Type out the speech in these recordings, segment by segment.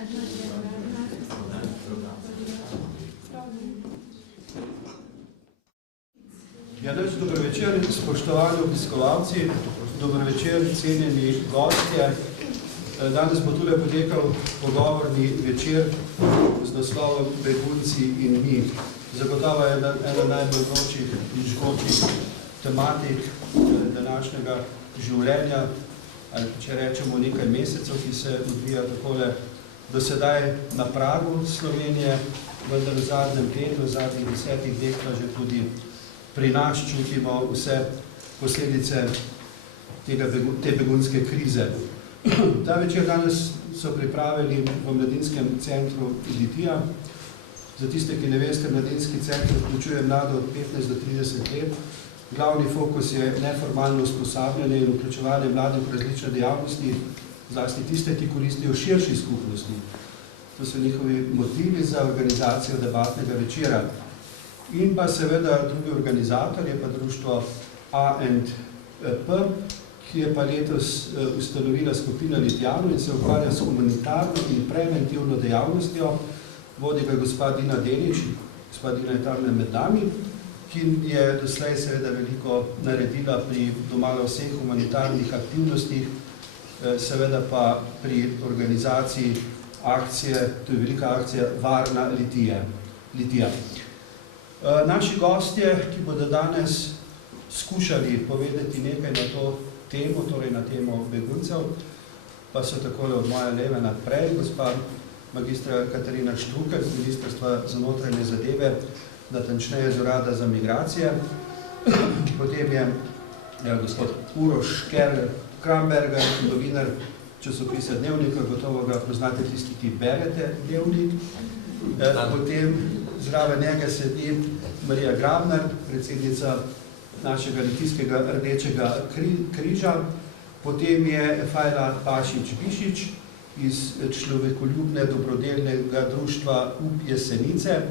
Ja, dobro večer, spoštovani obiskovalci, dobro večer, cenjeni gostje. Danes bo tule potekal pogovorni večer z naslovom Begunci in mi. Zagotovo je ena najbolj vročih in žgočih tematik današnjega življenja, ali če rečemo nekaj mesecev, ki se odvija takole do sedaj na pragu Slovenije, vendar v zadnjem tednu, v zadnjih 10 dneh pa že tudi pri nas čutimo vse posledice te begunske krize. Ta večer danes so pripravili v Mladinskem centru Litija. Za tiste, ki ne veste, Mladinski center vključuje mlado od 15 do 30 let. Glavni fokus je neformalno usposabljanje in vključevanje mladih v različne dejavnosti, zlasti tiste, ki koristijo širši skupnosti. To so njihovi motivi za organizacijo debatnega večera. In pa seveda drugi organizator je pa društvo A&P, ki je pa letos ustanovila skupina Litijano in se ukvarja s humanitarno in preventivno dejavnostjo. Vodi ga gospa Dina Denič, gospa Dina je tam med nami, ki je doslej seveda veliko naredila pri domala vseh humanitarnih aktivnostih, seveda pa pri organizaciji akcije, to je velika akcija Varna Litija. Naši gostje, ki bodo danes skušali povedati nekaj na to temo, torej na temo beguncev, pa so takole od moje leve naprej, gospa magistra Katarina Štrukelj z Ministrstva za notranje zadeve, natančneje z Urada za migracije. Potem je gospod Uroš Kramberger, novinar časopisa Dnevnika, gotovo ga poznate tisti, ki berete Dnevnik. Potem zraven njega sedi Marija Grabner, predsednica našega litijskega Rdečega križa. Potem je Fajla Pašič-Bišič iz človekoljubne dobrodelnega društva UP Jesenice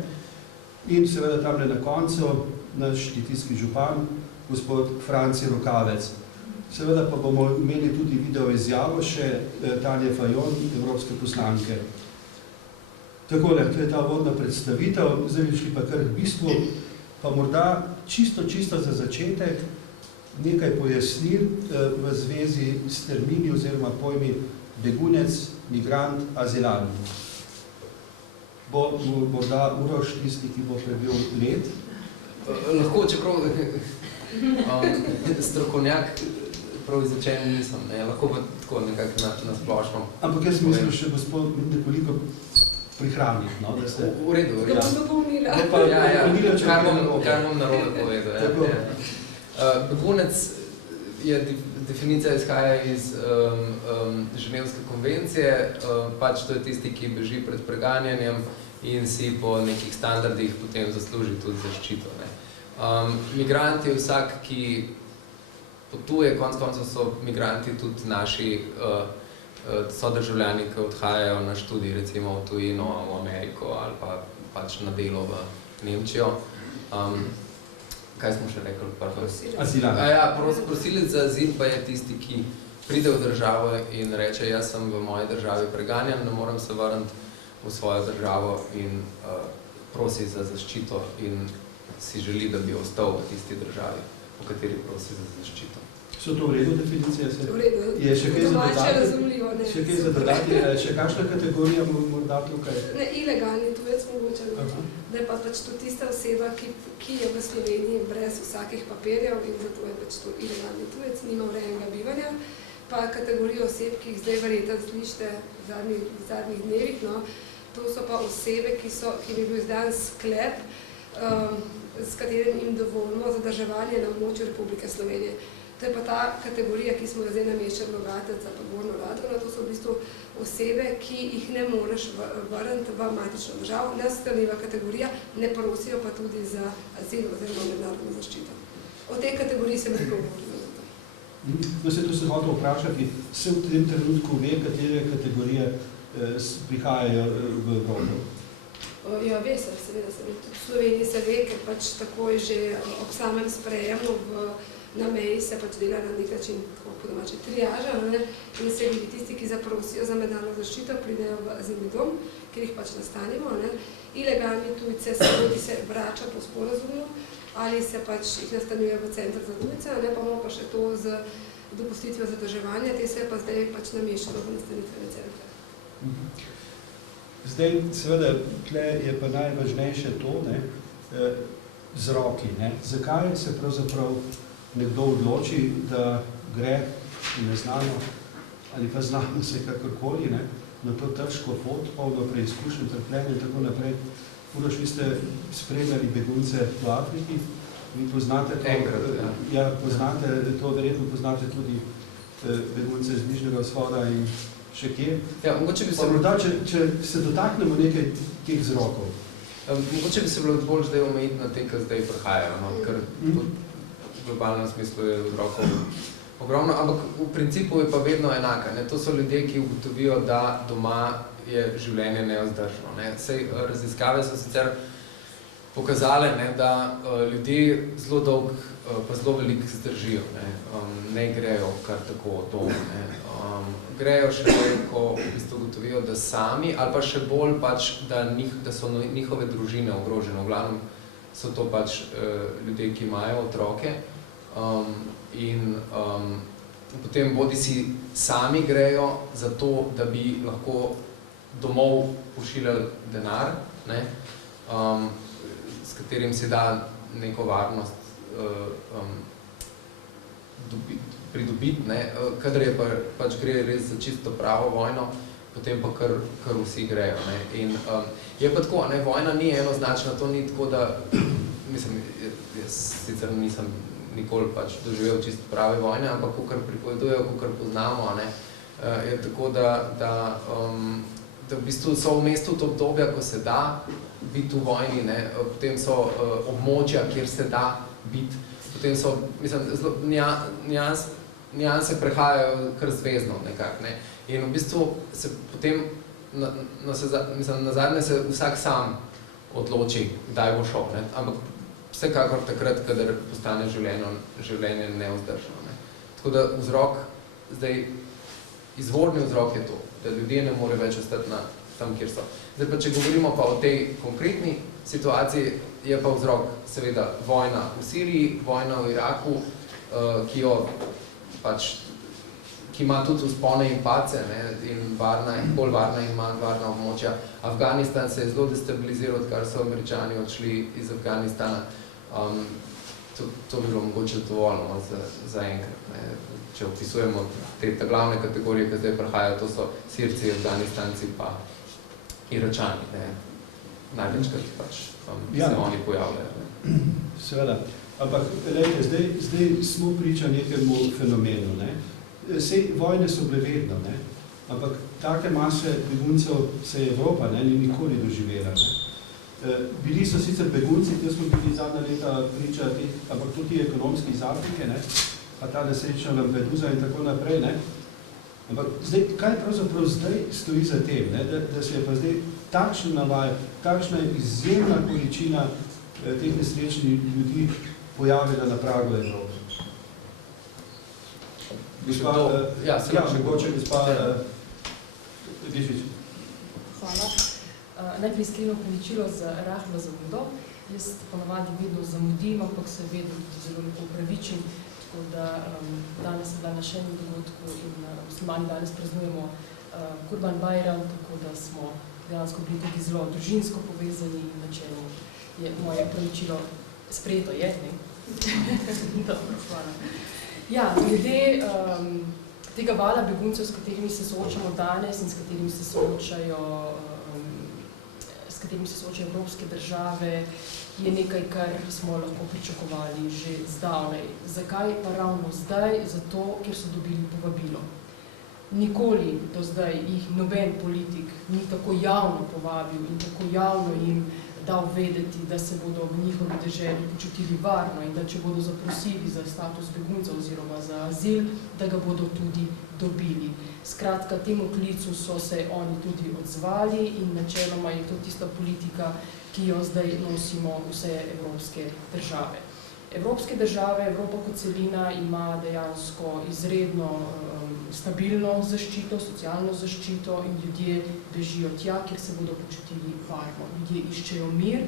in seveda tamle na koncu naš litijski župan, gospod Franci Rokavec. Seveda pa bomo imeli tudi video izjavo še Tanje Fajon, evropske poslanke. Takole, to je ta vodna predstavitev, zdaj bi šli pa kar k bistvu, pa morda čisto za začetek nekaj pojasnil v zvezi s termini oziroma pojmi begunec, migrant, azilant. Bo morda Uroš tisti, ki bo prebil let? Lahko, čeprav strokovnjak prav izrečen nisem, lahko pa tako nekako na splošno. Ampak jaz mislim še gospod nekoliko prihraniti, no, da ste... V redu, ja. Da bom dopolnila. Kar bom narobe povedal. Begunec je definicija izhaja iz Ženevske konvencije, pač to je tisti, ki beži pred preganjanjem in si po nekih standardih potem zasluži tudi zaščito. Migrant je vsak, ki potuje, konec koncev so migranti tudi naši sodržavljani, ki odhajajo na študij, recimo v tujino, v Ameriko ali pa pač na delo v Nemčijo. Kaj smo še rekli? Azilant. Prosilec za azil pa je tisti, ki pride v državo in reče, jaz sem v moji državi preganjan, ne moram se vrniti v svojo državo in prosi za zaščito in si želi, da bi ostal v tisti državi, v kateri prosi za zaščito. So to v redu definicije? V redu. Je še kaj za dodati? Razumljivo, ne. Še kaj za dodati? Še kakšna kategorija morda tukaj? Ne, ilegalni, to več mogoče. Da je pa pač to tista oseba, ki je v Sloveniji brez vsakih papirjev in zato je pač to ilegalni tujec, nima urejenega bivanja. Pa kategorija oseb, ki jih zdaj verjetno slišite v zadnjih dnevih, no, to so pa osebe, ki bi bil izdan sklep, s katerim jim dovolimo zadrževanje na območju Republike Slovenije. To je pa ta kategorija, ki smo jo zdaj nameščali Rogatec pa Gornjo Radgono, to so v bistvu osebe, ki jih ne moreš vrniti v matično državo, nestaljiva kategorija, ne prosijo pa tudi za azil oziroma mednarodno zaščito. O tej kategoriji se veliko govorimo za to. No, se tu se hotel vprašati, se v tem trenutku ve, katere kategorije prihajajo v Evropo? Ja, ve se, seveda se ve. V Sloveniji se ve, ker pač takoj že ob samem sprejemu v na meji se pač dela na nek način, tako po domači, triaža, ne, in se vidi tisti, ki zaprosijo za mednarodno zaščito, pridejo v azilni dom, kjer jih pač nastanimo, ne. Ilegalni tujce se vrača po sporazumu, ali se pač jih nastanjuje v center za tujce, ne, pa imamo pa še to z dopustitvijo zadrževanja, te se pa zdaj pač nameščalo v nastanitvene centre. Zdaj, seveda, tle je pa najvažnejše to, ne, vzroki, ne. Zakaj se pravzaprav nekdo odloči, da gre neznano ali pa znano se kakorkoli, ne, na to težko pot, polno preizkušnjo, trpljenje in tako naprej. Uroš, vi ste spremljali begunce v Afriki, vi poznate to, poznate to, verjetno poznate tudi begunce z Bližnjega vzhoda in še kje. Ja, mogoče bi se... Morda, če se dotaknemo nekaj teh vzrokov. Mogoče bi se bilo bolj zdaj omejiti na te, ki zdaj prihajajo, no? Ker v globalnem smislu je vzrokov ogromno, ampak v principu je pa vedno enaka. Ne? To so ljudje, ki ugotovijo, da doma je življenje nevzdržno. Ne? Sej raziskave so sicer pokazale, ne, da ljudje zelo dolg pa zelo veliko zdržijo. Ne grejo kar tako dom. Ne? Grejo še ko v bistvu ugotovijo, da sami, ali pa še bolj pač, da so njihove družine ogrožene. V glavnem so to pač ljudje, ki imajo otroke. In potem bodisi sami grejo za to, da bi lahko domov pošiljali denar, ne, s katerim se da neko varnost pridobiti, ne, kadar je pač gre res za čisto pravo vojno, potem pa kar vsi grejo. Ne. In je pa tako, ne, vojna ni enoznačna, to ni tako, da, mislim, jaz sicer nisem nikoli pač doživel čisto prave vojne, ampak kakor pripovedujejo, kakor poznamo, ne, je tako, da v bistvu so v mestu to obdobja, ko se da biti v vojni, ne, potem so območja, kjer se da biti, potem so, mislim, zelo nianse prehajajo kar zvezno nekako, ne, in v bistvu se potem, nazadnje se vsak sam odloči, kdaj bo šel, ne, ampak vsekakor takrat, kadar postane življenje nevzdržno. Ne. Tako da vzrok, zdaj, izvorni vzrok je to, da ljudje ne more več ostati tam, kjer so. Zdaj pa, če govorimo pa o tej konkretni situaciji, je pa vzrok seveda vojna v Siriji, vojna v Iraku, ki ima tudi vzpone in pace, ne, in bolj varna in manj varna območja. Afganistan se je zelo destabiliziral, odkar so Američani odšli iz Afganistana. To bi bilo mogoče dovolj za enkrat. Ne. Če opisujemo te glavne kategorije, ki zdaj prihajajo, to so Sirci, Afganistanci pa Iračani. Ne. Največkrat pač se oni pojavljajo. Seveda. Ampak, lejte, zdaj smo priča nekemu fenomenu. Ne. Sej vojne so bile vedno, ne. Ampak take mase beguncev se je Evropa ni nikoli doživela. Ne. Bili so sicer begunci, ki smo bili zadnja leta priča, ampak tudi ekonomski iz Afrike, ne, pa ta nesrečna Lampedusa in tako naprej. Ne. Ampak zdaj, kaj pravzaprav zdaj stoji za tem, ne, da se je pa zdaj takšen navaj, takšna izjemna količina teh nesrečnih ljudi pojavila na pragu Evrope? Mogoče gospa Dišič. Hvala. Najprej iskreno opravičilo za rahlo zamudo. Jaz ponavadi vedno zamudim, ampak se vedno tudi zelo lepo opravičim. Tako da danes bila na še enem dogodku in muslimani danes praznujemo Kurban Bajram, tako da smo dejansko bili tudi zelo družinsko povezani in načelo je moje opravičilo sprejeto, je, ne? Dobro, hvala. Ja, glede tega vala beguncev, s katerimi se soočamo danes in s katerimi se soočajo evropske države, je nekaj, kar smo lahko pričakovali že zdavnaj. Zakaj pa ravno zdaj? Zato, ker so dobili povabilo. Nikoli do zdaj jih noben politik ni tako javno povabil in tako javno jim dal vedeti, da se bodo v njihovi deželi počutili varno in da če bodo zaprosili za status begunca oziroma za azil, da ga bodo tudi dobili. Skratka, temu klicu so se oni tudi odzvali in načeloma je to tista politika, ki jo zdaj nosimo vse evropske države. Evropske države, Evropa kot celina ima dejansko izredno stabilno zaščito, socialno zaščito in ljudje bežijo tja, kjer se bodo počutili varno. Ljudje iščejo mir,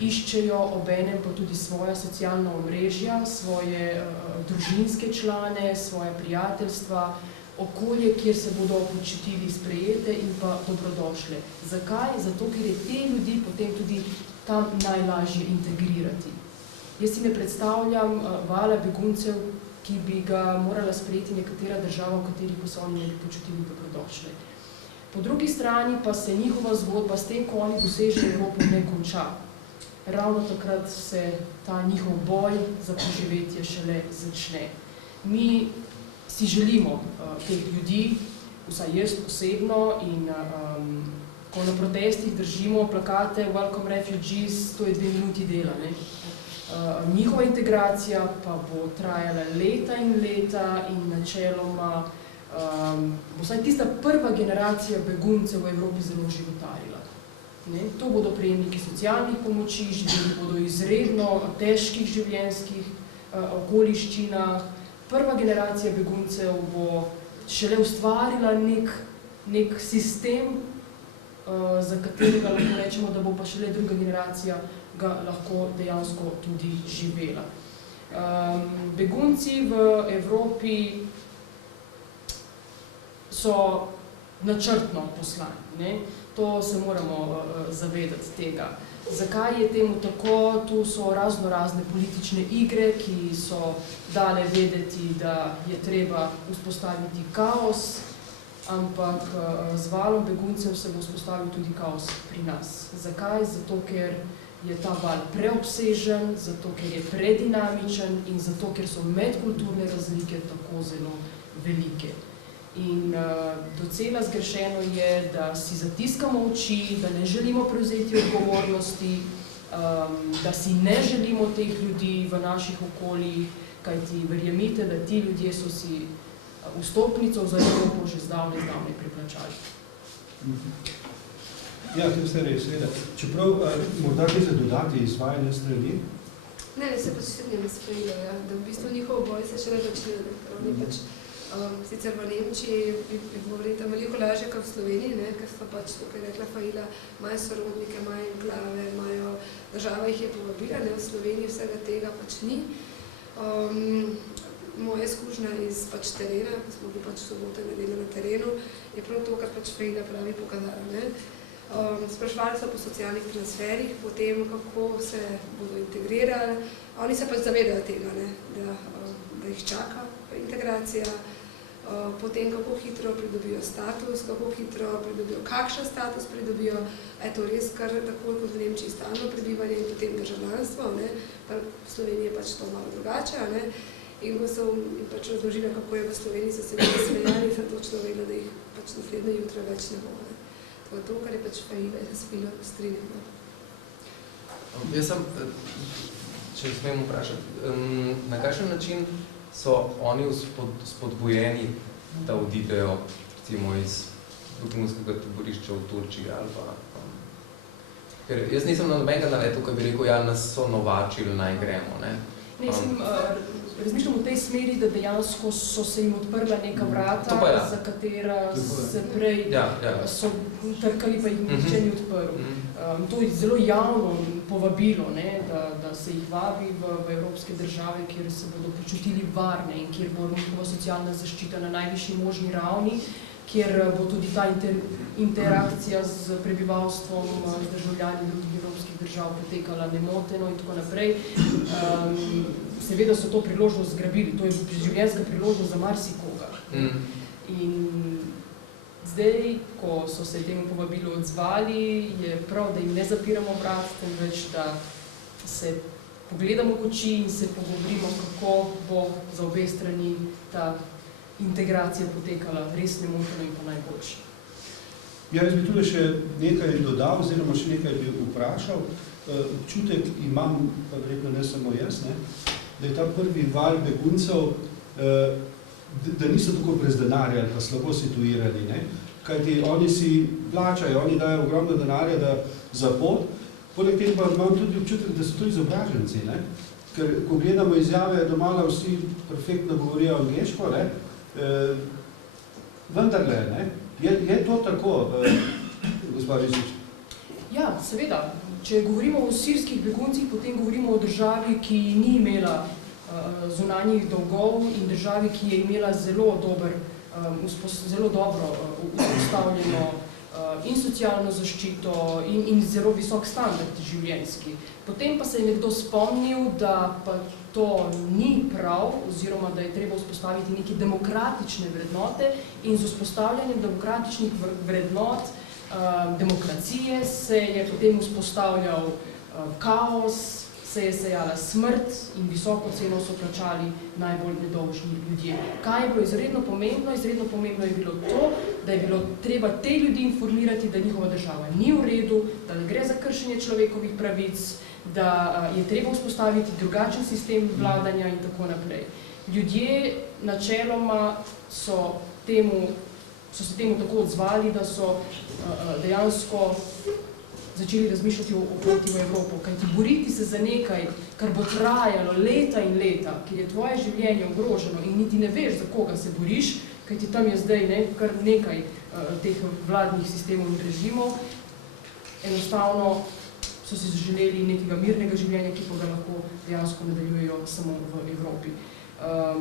iščejo obenem pa tudi svoja socialna omrežja, svoje družinske člane, svoje prijateljstva, okolje, kjer se bodo počutili sprejete in pa dobrodošle. Zakaj? Zato, ker je te ljudi potem tudi tam najlažje integrirati. Jaz si ne predstavljam vala beguncev, ki bi ga morala sprejeti nekatera država, v kateri pa se oni ne bi počutili dobrodošle. Po drugi strani pa se njihova zgodba s tem, ko oni dosežejo Evropo, ne konča. Ravno takrat se ta njihov boj za preživetje šele začne. Mi si želimo teh ljudi, vsaj jaz osebno, in ko na protestih držimo plakate Welcome Refugees, to je 2 minuti dela. Ne? Njihova integracija pa bo trajala leta in leta in načeloma bo vsaj tista prva generacija beguncev v Evropi zelo životarila. To bodo prejemniki socialnih pomoči, živeli bodo izredno težkih življenjskih okoliščinah. Prva generacija beguncev bo šele ustvarila nek sistem, za katerega lahko rečemo, da bo pa šele druga generacija ga lahko dejansko tudi živela. Begunci v Evropi so načrtno poslani. To se moramo zavedati tega. Zakaj je temu tako? Tu so razne politične igre, ki so dale vedeti, da je treba vzpostaviti kaos, ampak z valom beguncev se bo vzpostavil tudi kaos pri nas. Zakaj? Zato, ker je ta val preobsežen, zato, ker je predinamičen in zato, ker so medkulturne razlike tako zelo velike. In docela zgrešeno je, da si zatiskamo oči, da ne želimo prevzeti odgovornosti, da si ne želimo teh ljudi v naših okoljih, kajti verjemite, da ti ljudje so si vstopnico za Evropo že zdavnaj preplačali. Ja, to ste res, seveda. Čeprav morda kaj za dodati izvajanje strani? Ne, se pač strinjam s Frejlo, da v bistvu njihov boj se šele začne. Oni pač sicer v Nemčiji bi govorili tam veliko lažje kot v Sloveniji, ker so pač, tukaj rekla Faila, imajo sorodnike, imajo enklave, imajo država jih je povabila, v Sloveniji vsega tega pač ni. Moja izkušnja iz pač terena, ko smo bili pač v soboto nedeljo na terenu, je prav to, kar pač Faila pravi pokazala. Sprašvali so po socialnih transferih, po tem, kako se bodo integrirali. Oni se pač zavedajo tega, da jih čaka integracija, potem kako hitro pridobijo status, kako hitro pridobijo, kakšen status pridobijo, je to res kar tako kot v Nemčiji stalno prebivanje in potem državljanstvo, pa v Sloveniji je pač to malo drugače, in ko so pač razložila, kako je v Sloveniji, so se bili smejali, sem točno vedela, da jih pač naslednje jutra več ne bo. To je to, kar je pač Faila, da se Faila strinjamo. Jaz sem, če smem vprašati, na kakšen način so oni spodbujeni, da odidejo recimo iz begunskega taborišča v Turčiji ali pa... Ker jaz nisem na nobenega naletu, ko bi rekel, ja, nas so novačili, naj gremo, ne? Razmišljam v tej smeri, da dejansko so se jim odprla neka vrata, za katera se prej so trkali, pa jih nihče ni odprl. To je zelo javno povabilo, da se jih vabi v evropske države, kjer se bodo počutili varne in kjer bo njihova socialna zaščita na najvišji možni ravni, kjer bo tudi ta interakcija z prebivalstvom, z državljani drugih evropskih držav potekala nemoteno in tako naprej. Seveda so to priložnost zgrabili, to je življenjska priložnost za marsikoga. In zdaj, ko so se temu povabilu odzvali, je prav, da jim ne zapiramo vrat, temveč da se pogledamo v oči in se pogovorimo, kako bo za obe strani ta integracija potekala res nemoteno in pa najboljše. Ja, jaz bi tudi še nekaj dodal, oziroma še nekaj bi vprašal. Občutek imam, pa verjetno ne samo jaz, da je ta prvi val beguncev, da niso tako brez denarja ali pa slabo situirani, kajti oni si plačajo, oni dajo ogromno denarja za pot, poleg tega pa imam tudi občutek, da so to izobraženci, ker ko gledamo izjave, domala vsi perfektno govorijo angleško, vendarle, je to tako, gospa Rizič? Ja, seveda. Če govorimo o sirskih beguncih, potem govorimo o državi, ki ni imela zunanjih dolgov in državi, ki je imela zelo dobro vzpostavljeno in socialno zaščito in zelo visok standard življenjski. Potem pa se je nekdo spomnil, da pa to ni prav, oziroma da je treba vzpostaviti neke demokratične vrednote in z vzpostavljanjem demokratičnih vrednot demokracije se je potem vzpostavljal kaos, se je sejala smrt in visoko ceno so plačali najbolj nedolžni ljudje. Kaj je bilo izredno pomembno? Izredno pomembno je bilo to, da je bilo treba te ljudi informirati, da njihova država ni v redu, da ne gre za kršenje človekovih pravic, da je treba vzpostaviti drugačen sistem vladanja in tako naprej. Ljudje načeloma so se temu tako odzvali, da so dejansko začeli razmišljati o poti v Evropo, kajti boriti se za nekaj, kar bo trajalo leta in leta, kjer je tvoje življenje ogroženo in niti ne veš, za koga se boriš, kajti tam je zdaj kar nekaj teh vladnih sistemov in režimov, enostavno so si želeli nekega mirnega življenja, ki pa ga lahko dejansko nadaljujejo samo v Evropi.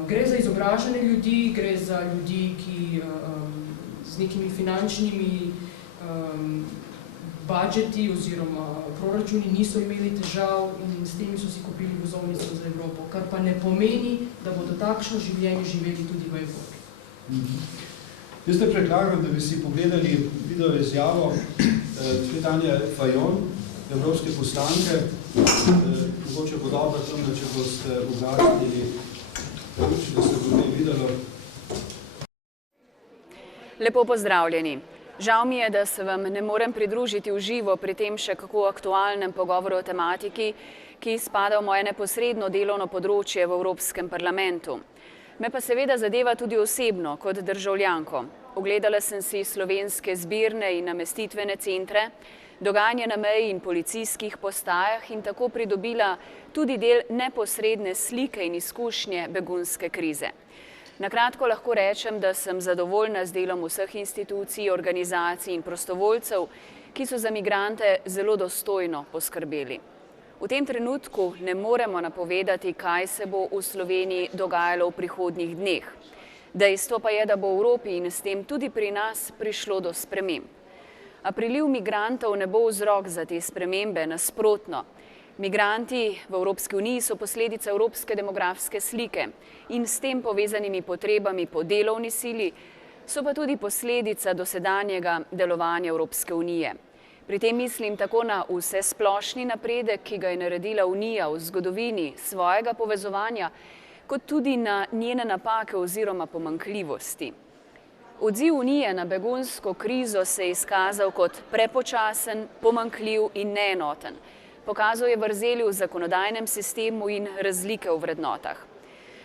Gre za izobražene ljudi, gre za ljudi, ki z nekimi finančnimi budžeti oziroma proračuni niso imeli težav in s temi so si kupili vozovnico za Evropo, kar pa ne pomeni, da bodo takšno življenje živeli tudi v Evropi. Jaz te predlagam, da bi si pogledali video izjavo Tanje Fajon, evropske poslanke, mogoče bo dobro tam, da če boste ugasnili, da se bo ne videlo. Lepo pozdravljeni. Žal mi je, da se vam ne morem pridružiti v živo pri tem še kako aktualnem pogovoru o tematiki, ki spada v moje neposredno delovno področje v Evropskem parlamentu. Me pa seveda zadeva tudi osebno, kot državljanko. Ogledala sem si slovenske zbirne in namestitvene centre, dogajanje na meji in policijskih postajah in tako pridobila tudi del neposredne slike in izkušnje begunske krize. Na kratko lahko rečem, da sem zadovoljna z delom vseh institucij, organizacij in prostovoljcev, ki so za migrante zelo dostojno poskrbeli. V tem trenutku ne moremo napovedati, kaj se bo v Sloveniji dogajalo v prihodnjih dneh. Dejstvo pa je, da bo v Evropi in s tem tudi pri nas prišlo do sprememb. A priliv migrantov ne bo vzrok za te spremembe, nasprotno. Migranti v Evropski uniji so posledica evropske demografske slike in s tem povezanimi potrebami po delovni sili, so pa tudi posledica dosedanjega delovanja Evropske unije. Pri tem mislim tako na vsesplošni napredek, ki ga je naredila Unija v zgodovini svojega povezovanja, kot tudi na njene napake oziroma pomanjkljivosti. Odziv Unije na begunsko krizo se je izkazal kot prepočasen, pomanjkljiv in neenoten. Pokazal je vrzeli v zakonodajnem sistemu in razlike v vrednotah.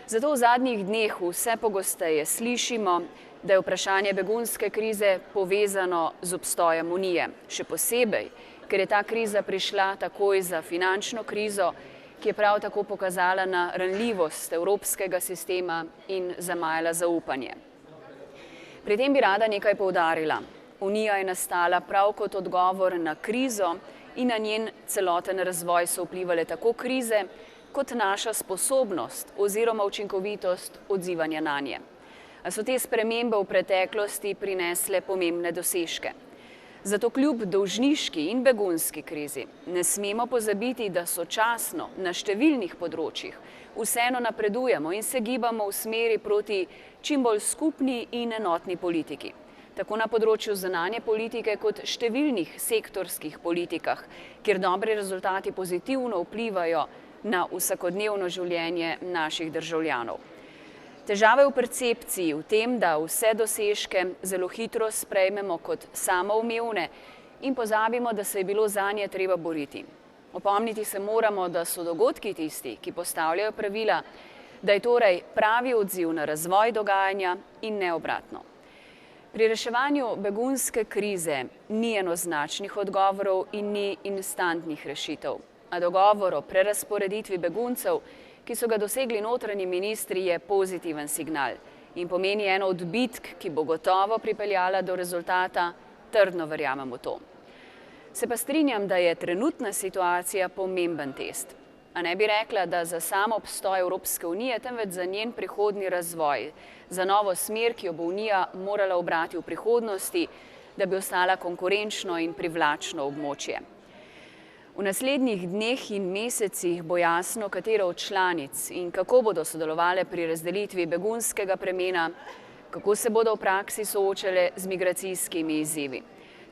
Zato v zadnjih dneh vse pogosteje slišimo, da je vprašanje begunske krize povezano z obstojem Unije. Še posebej, ker je ta kriza prišla takoj za finančno krizo, ki je prav tako pokazala na ranljivost evropskega sistema in zamajala zaupanje. Pri tem bi rada nekaj poudarila. Unija je nastala prav kot odgovor na krizo in na njen celoten razvoj so vplivale tako krize, kot naša sposobnost oziroma učinkovitost odzivanja nanje. A so te spremembe v preteklosti prinesle pomembne dosežke. Zato kljub dolžniški in begunski krizi ne smemo pozabiti, da sočasno na številnih področjih vseeno napredujemo in se gibamo v smeri proti čim bolj skupni in enotni politiki. Tako na področju zunanje politike kot številnih sektorskih politikah, kjer dobri rezultati pozitivno vplivajo na vsakodnevno življenje naših državljanov. Težave v percepciji, v tem, da vse dosežke zelo hitro sprejmemo kot samoumevne in pozabimo, da se je bilo zanje treba boriti. Opomniti se moramo, da so dogodki tisti, ki postavljajo pravila, da je torej pravi odziv na razvoj dogajanja in ne obratno. Pri reševanju begunske krize ni enoznačnih odgovorov in ni instantnih rešitev, A dogovor o prerazporeditvi beguncev, ki so ga dosegli notranji ministri, je pozitiven signal in pomeni eno od bitk, ki bo gotovo pripeljala do rezultata, trdno verjamem v to. Se pa strinjam, da je trenutna situacija pomemben test. A ne bi rekla, da za samo obstoj Evropske unije, temveč za njen prihodnji razvoj, za novo smer, ki jo bo Unija morala ubrati v prihodnosti, da bi ostala konkurenčno in privlačno območje. V naslednjih dneh in mesecih bo jasno, katero od članic in kako bodo sodelovale pri razdelitvi begunskega bremena, kako se bodo v praksi soočale z migracijskimi izzivi.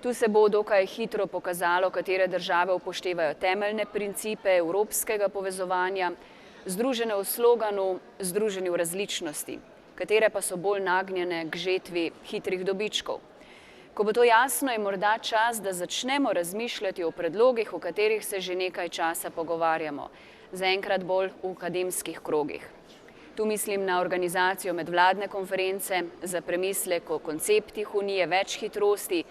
Tu se bo dokaj hitro pokazalo, katere države upoštevajo temeljne principe evropskega povezovanja, združene v sloganu, združeni v različnosti, katere pa so bolj nagnjene k žetvi hitrih dobičkov. Ko bo to jasno, je morda čas, da začnemo razmišljati o predlogih, o katerih se že nekaj časa pogovarjamo, zaenkrat bolj v akademskih krogih. Tu mislim na organizacijo medvladne konference za premislek o konceptih Unije več hitrosti,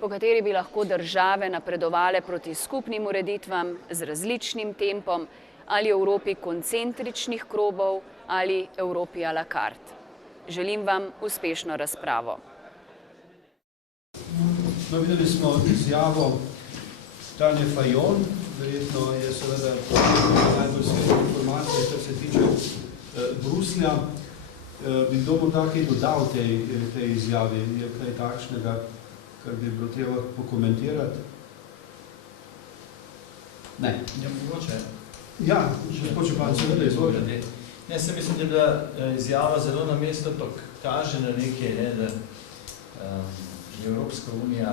po kateri bi lahko države napredovale proti skupnim ureditvam z različnim tempom ali Evropi koncentričnih krogov ali Evropi à la carte. Želim vam uspešno razpravo. No, videli smo izjavo Tanje Fajon, verjetno je seveda najbolj sveže informacije, kar se tiče Bruslja. Bi kdo bo takaj dodal tej izjavi? Je kaj takšnega, kar bi bilo treba pokomentirati? Ne. Ja, mogoče. Ja, hoče pa seveda izvolite. Ne, se mislim, da je bila izjava zelo na mesto, to kaže na nekaj, ne, da Evropska unija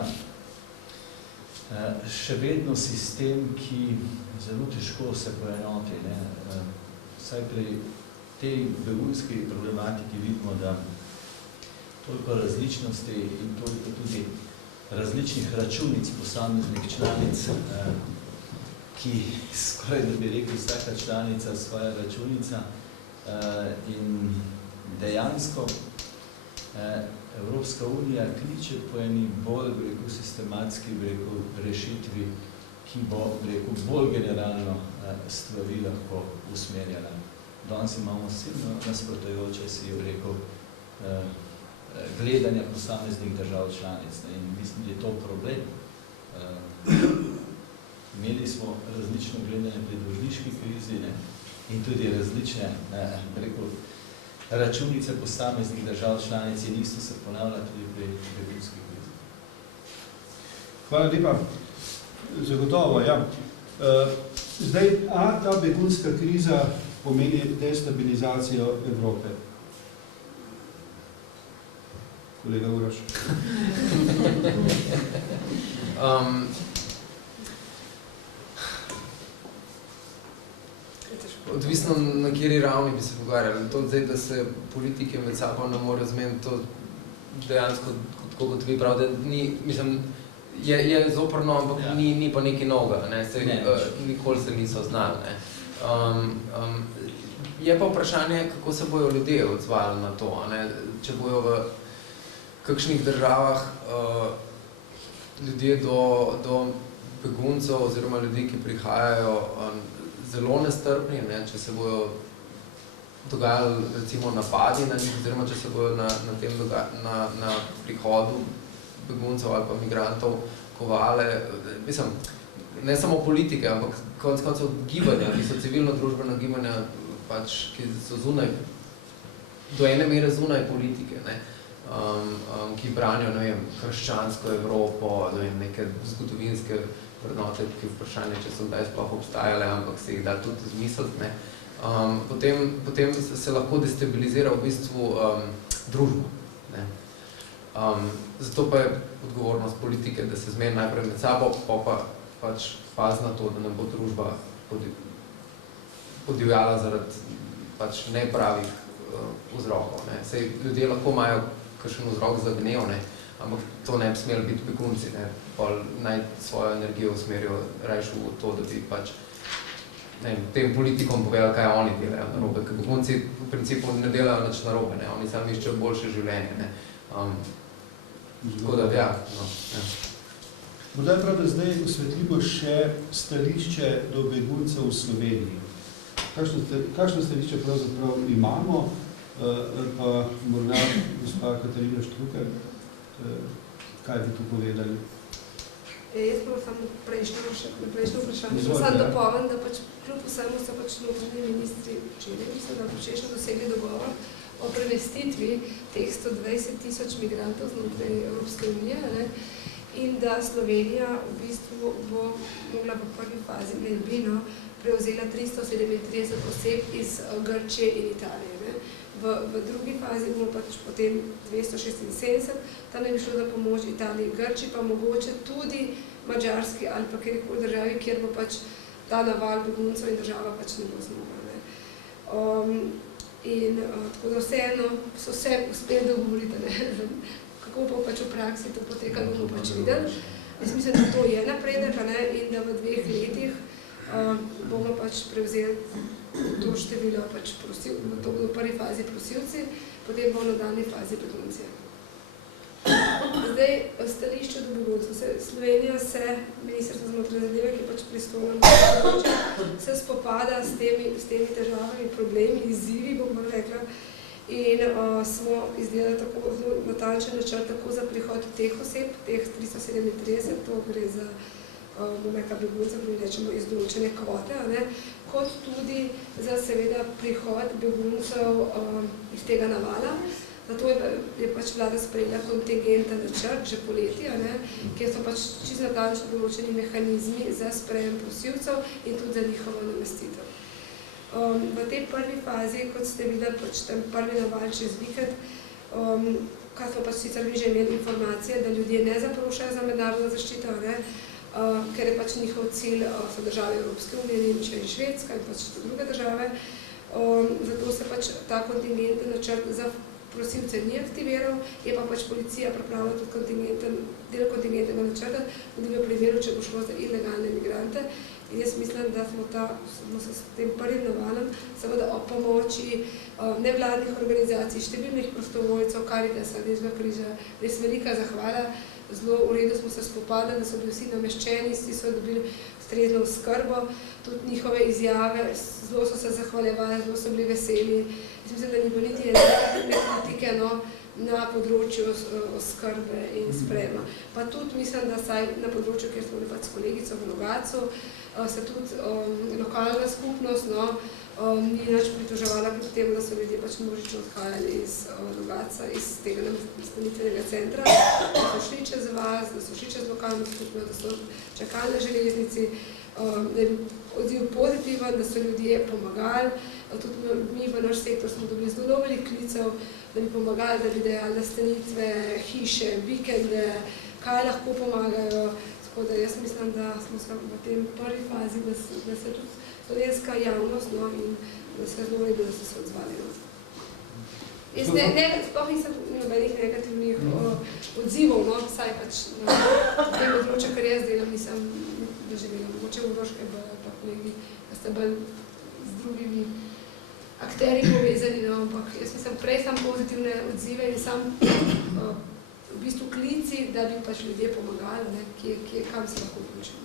še vedno sistem, ki zelo težko se poenoti. Vsaj pri tej begunski problematiki vidimo, da toliko različnosti in toliko tudi različnih računic posameznih članic, ki skoraj da bi rekli vsaka članica svoja računica in dejansko Evropska unija kliče po eni bolj sistematski rešitvi, ki bo bolj generalno stvari lahko usmerjala. Danes imamo silno nasprotujoče si gledanja posameznih držav članic in mislim, da je to problem. Imeli smo različno gledanje pri dolžniški krizi in tudi različne računice posameznih držav članic in isto se ponavlja tudi pri begunski krizi. Hvala lepa. Zagotovo, ja. Zdaj, a ta begunska kriza pomeni destabilizacijo Evrope? Kolega Uroš. Odvisno na kateri ravni bi se pogovarjali. To zdaj, da se politike med sabo ne more zmeniti, to dejansko, tako kot vi pravite, je zoprno, ampak ni pa nekaj novega, nikoli se niso znali. Je pa vprašanje, kako se bojo ljudje odzvali na to, če bojo v kakšnih državah ljudje do beguncev oziroma ljudi, ki prihajajo, zelo nestrpni, če se bojo dogajali recimo napadi na njih, oziroma če se bojo na prihodu beguncev ali pa migrantov kovale, ne samo politike, ampak konec koncev gibanja, ki so civilno-družbena gibanja, ki so zunaj, do ene mere zunaj politike, ki branijo, krščansko Evropo, neke zgodovinske vrednote, ki vprašanje, če so zdaj sploh obstajale, ampak se jih da tudi zmisliti. Potem se lahko destabilizira v bistvu družbo. Zato pa je odgovornost politike, da se zmeni najprej med sabo, pa pač pazi na to, da ne bo družba podivjala zaradi nepravih vzrokov. Sej ljudje lahko imajo kakšen vzrok za gnev, ampak to ne bi smeli biti begunci, naj svojo energijo usmerijo rajši v to, da bi tem politikom povedali, kaj oni delajo narobe, ker begunci v principu ne delajo nič narobe, oni sami iščejo boljše življenje. Tako da, ja. Morda je prav, da zdaj osvetlimo še stališče do beguncev v Sloveniji. Kakšno stališče pravzaprav imamo, pa morda gospa Katarina Štruker, kaj bi tu povedali? Jaz pa samo na prejšnjo vprašanje, samo dopolnim, da pač kljub vsemu so pač notranji ministri včeraj, mislim, da počešno dosegli dogovor o premestitvi teh 120,000 migrantov znotraj Evropske unije, ne? In da Slovenija v bistvu bo mogla v prvi fazi glede prevzela 337 oseb iz Grčije in Italije. Ne? V drugi fazi bomo pač potem 276, tam ne bi šlo za pomoč Italiji in Grčiji, pa mogoče tudi Madžarski ali pa kjerkoli državi, kjer bo pač ta naval beguncev in država pač ne bo zmogla. Tako da vseeno so vse uspeli dogovoriti, ne? Kako bo pač v praksi to poteka, bomo pač videli. Jaz mislim, da to je napredek, ne? In da v 2 letih bomo pač prevzeli to število pač prosilcev, to bodo v prvi fazi prosilci, potem bo v nadaljnji fazi begunci. Zdaj, v stališču do beguncev. Slovenija se, Ministrstvo za notranje zadeve, ki je pač pristojno na področju, se spopada s temi težavami, problemi, izzivi, bom rekla, in smo izdelali tako natančen načrt tako za prihod teh oseb, teh 337, to gre za begunce, ki rečemo iz določene kvote, ne, kot tudi za seveda prihod beguncev iz tega navala. Zato je pač vlada sprejela kontingenten načrt že poleti, kjer so pač čisto natančno določeni mehanizmi za sprejem prosilcev in tudi za njihovo namestitev. V tej prvi fazi, kot ste videli, pač tam prvi naval čez vikend, kar smo pač sicer že imeli informacije, da ljudje ne zaprošajo za mednarodno zaščito, ker je pač njihov cilj so države Evropske unije, Nemčija in Švedska in pač druge države. Zato se pač ta kontingenten načrt za prosilce ni aktiviral, je pa pač policija pripravila tudi del kontingentnega načrta, tudi v primeru, če bo šlo za ilegalne migrante. In jaz mislim, da smo se s tem prvim navalom, seveda o pomoči nevladnih organizacij, številnih prostovoljcev, Karitasa, Rdečega križa, res velika zahvala. Zelo v redu smo se spopadali, da so bili vsi nameščeni, vsi so dobili ustrezno oskrbo, tudi njihove izjave, zelo so se zahvaljevali, zelo so bili veseli. Jaz mislim, da ni bilo niti ene kritike na področju oskrbe in sprejema. Pa tudi mislim, da saj na področju, kjer smo bili pač s kolegico v Logatcu, se tudi lokalna skupnost ni nič pritoževala kljub temu, da so ljudje pač množično odhajali iz Logatca, iz tega nastanitvenega centra, da so šli čez vas, da so šli čez lokalno skupnost, da so čakali na železnici, da je odziv pozitiven, da so ljudje pomagali. Tudi mi v naš sektor smo dobili zelo veliko klicev, da bi pomagali, da bi dejali nastanitve, hiše, vikende, kaj lahko pomagajo. Tako da jaz mislim, da smo se v tem prvi fazi, da se tudi slovenska javnost in da se zelo redo, da so se odzvali. Jaz sploh nisem nobenih negativnih odzivov, vsaj pač na tem področju, kar jaz delam, nisem doživela. Mogoče Uroške pa kolegi, da ste bolj z drugimi akterji povezani, ampak jaz mislim prej sam pozitivne odzive in sam v bistvu klici, da bi pač ljudje pomagali, kam se lahko vključimo.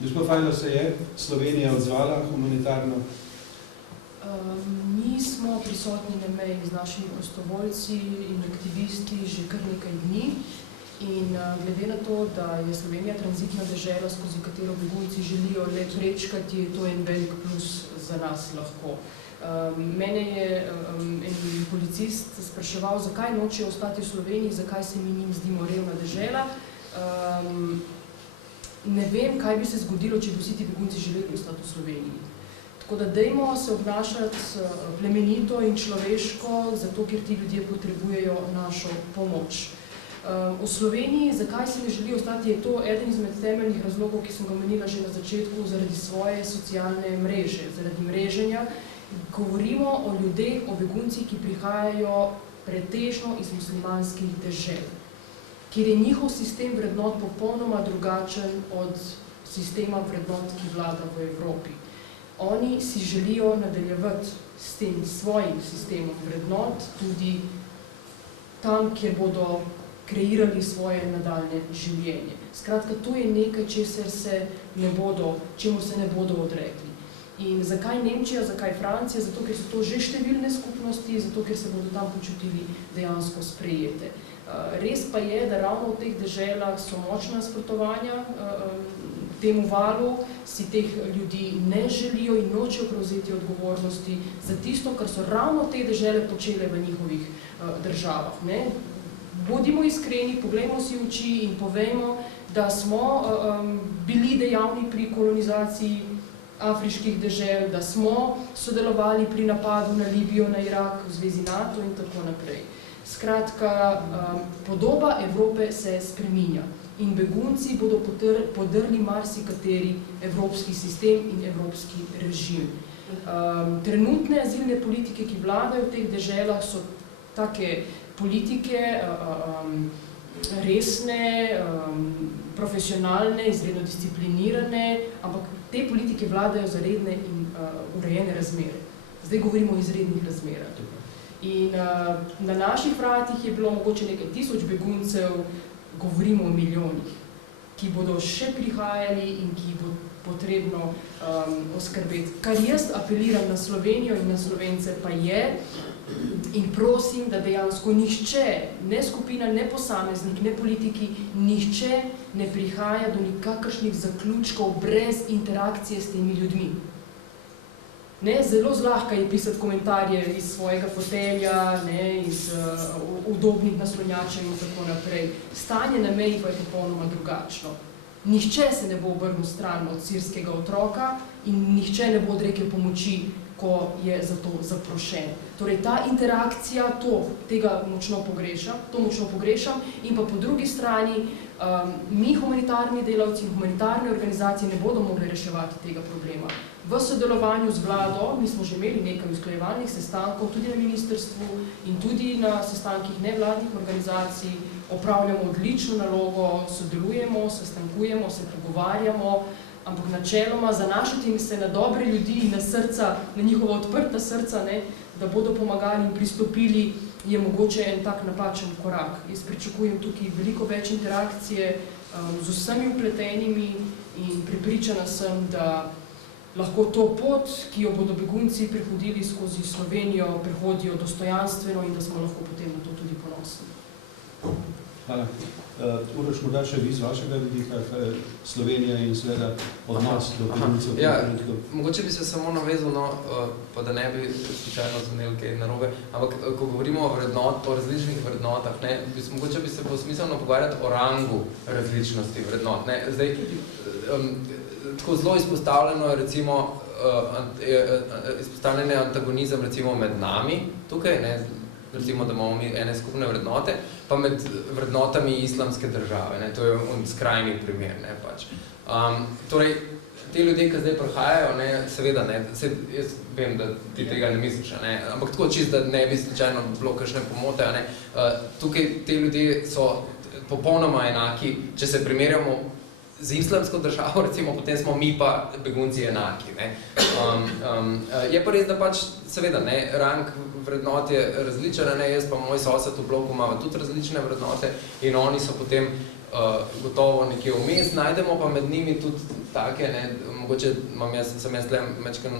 Gospod Fajler, se je Slovenija odzvala humanitarno? Mi smo prisotni na meji z našimi prostovoljci in aktivisti že kar nekaj dni in glede na to, da je Slovenija tranzitna dežela, skozi katero begunci želijo le prečkati, je to en velik plus za nas lahko. Mene je en policist spraševal, zakaj nočejo ostati v Sloveniji, zakaj se mi njim zdimo revna dežela. Ne vem, kaj bi se zgodilo, če bi vsi ti begunci želeli ostati v Sloveniji. Tako da dajmo se obnašati plemenito in človeško, zato ker ti ljudje potrebujejo našo pomoč. V Sloveniji, zakaj se ne želi ostati, je to eden izmed temeljnih razlogov, ki sem ga omenila že na začetku, zaradi svoje socialne mreže, zaradi mreženja. Govorimo o ljudeh, o beguncih, ki prihajajo pretežno iz muslimanskih dežel, kjer je njihov sistem vrednot popolnoma drugačen od sistema vrednot, ki vlada v Evropi. Oni si želijo nadaljevati s tem svojim sistemom vrednot tudi tam, kjer bodo kreirali svoje nadaljne življenje. Skratka, to je nekaj, čemu se ne bodo odrekli. In zakaj Nemčija, zakaj Francija? Zato, ker so to že številne skupnosti, zato, ker se bodo tam počutili dejansko sprejete. Res pa je, da ravno v teh deželah so močna nasprotovanja temu valu, si teh ljudi ne želijo in nočejo prevzeti odgovornosti za tisto, kar so ravno te dežele počele v njihovih državah. Ne? Bodimo iskreni, poglejmo si v oči in povejmo, da smo bili dejavni pri kolonizaciji afriških dežel, da smo sodelovali pri napadu na Libijo, na Irak, v zvezi NATO in tako naprej. Skratka, podoba Evrope se spreminja in begunci bodo podrli marsikateri evropski sistem in evropski režim. Trenutne azilne politike, ki vladajo v teh deželah, so take politike resne, profesionalne, izredno disciplinirane, ampak te politike vladajo za redne in urejene razmere. Zdaj govorimo o izrednih razmerah. In na naših vratih je bilo mogoče nekaj tisoč beguncev, govorimo o milijonih, ki bodo še prihajali in ki bo potrebno oskrbeti. Kar jaz apeliram na Slovenijo in na Slovence pa je, in prosim, da dejansko nihče, ne skupina, ne posameznik, ne politiki, nihče ne prihaja do nikakršnih zaključkov brez interakcije s temi ljudmi. Ne, zelo zlahka je pisati komentarje iz svojega fotelja, ne, iz udobnih naslonjačev in tako naprej. Stanje na meji pa je popolnoma drugačno. Nihče se ne bo obrnil stran od sirskega otroka in nihče ne bo odrekel pomoči, ko je za to zaprošen. Torej, ta interakcija, tega močno pogrešam in pa po drugi strani mi humanitarni delavci in humanitarne organizacije ne bodo mogli reševati tega problema. V sodelovanju z vlado, mi smo že imeli nekaj usklajevalnih sestankov, tudi na ministrstvu in tudi na sestankih nevladnih organizacij, opravljamo odlično nalogo, sodelujemo, sestankujemo, se pogovarjamo, ampak načeloma zanašati se na dobre ljudi in na srca, na njihova odprta srca, ne, da bodo pomagali in pristopili, je mogoče en tak napačen korak. Jaz pričakujem tukaj veliko več interakcije z vsemi vpletenimi in prepričana sem, da lahko to pot, ki jo bodo begunci prehodili skozi Slovenijo, prehodijo dostojanstveno in da smo lahko potem na to tudi ponosni. Hvala. Uroš, morda še vi z vašega vidika, Slovenija in seveda odnos do beguncev. Ja, mogoče bi se samo navezal, no, pa da ne bi slučajno zveneli kaj narobe, ampak ko govorimo o različnih vrednotah, ne, mogoče bi se bo smiselno pogovarjati o rangu različnosti vrednot. Ne. Zdaj, tako zelo izpostavljeno je recimo izpostavljanje antagonizem recimo med nami tukaj, ne, recimo, da imamo mi ene skupne vrednote, pa med vrednotami islamske države, ne, to je skrajni primer, ne, pač. Torej, te ljudje, ki zdaj prihajajo, ne, seveda, ne, jaz vem, da ti tega ne misliš, ne, ampak tako čisto, da ne bi slučajno bilo kakšne pomote, ne, tukaj te ljudje so popolnoma enaki, če se primerjamo z islamsko državo, recimo, potem smo mi pa begunci enaki, ne. Je pa res, da pač, seveda, ne, rang vrednot je različen, ne, jaz pa moj sosed v bloku imamo tudi različne vrednote in oni so potem gotovo nekje vmes, najdemo pa med njimi tudi take, ne, mogoče sem jaz tle mečken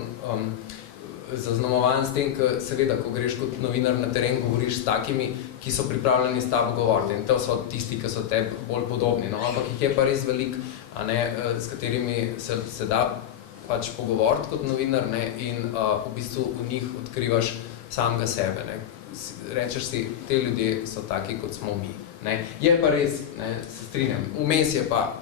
zaznamovan s tem, seveda, ko greš kot novinar na teren, govoriš s takimi, ki so pripravljeni s tabo govoriti in to so tisti, ki so tebi bolj podobni, no, ampak jih je pa res veliko, a ne, s katerimi se da pač pogovoriti kot novinar, ne, in v bistvu v njih odkrivaš samega sebe, ne. Rečeš si, te ljudje so taki, kot smo mi, ne. Je pa res, ne, se strinjam, vmes je pa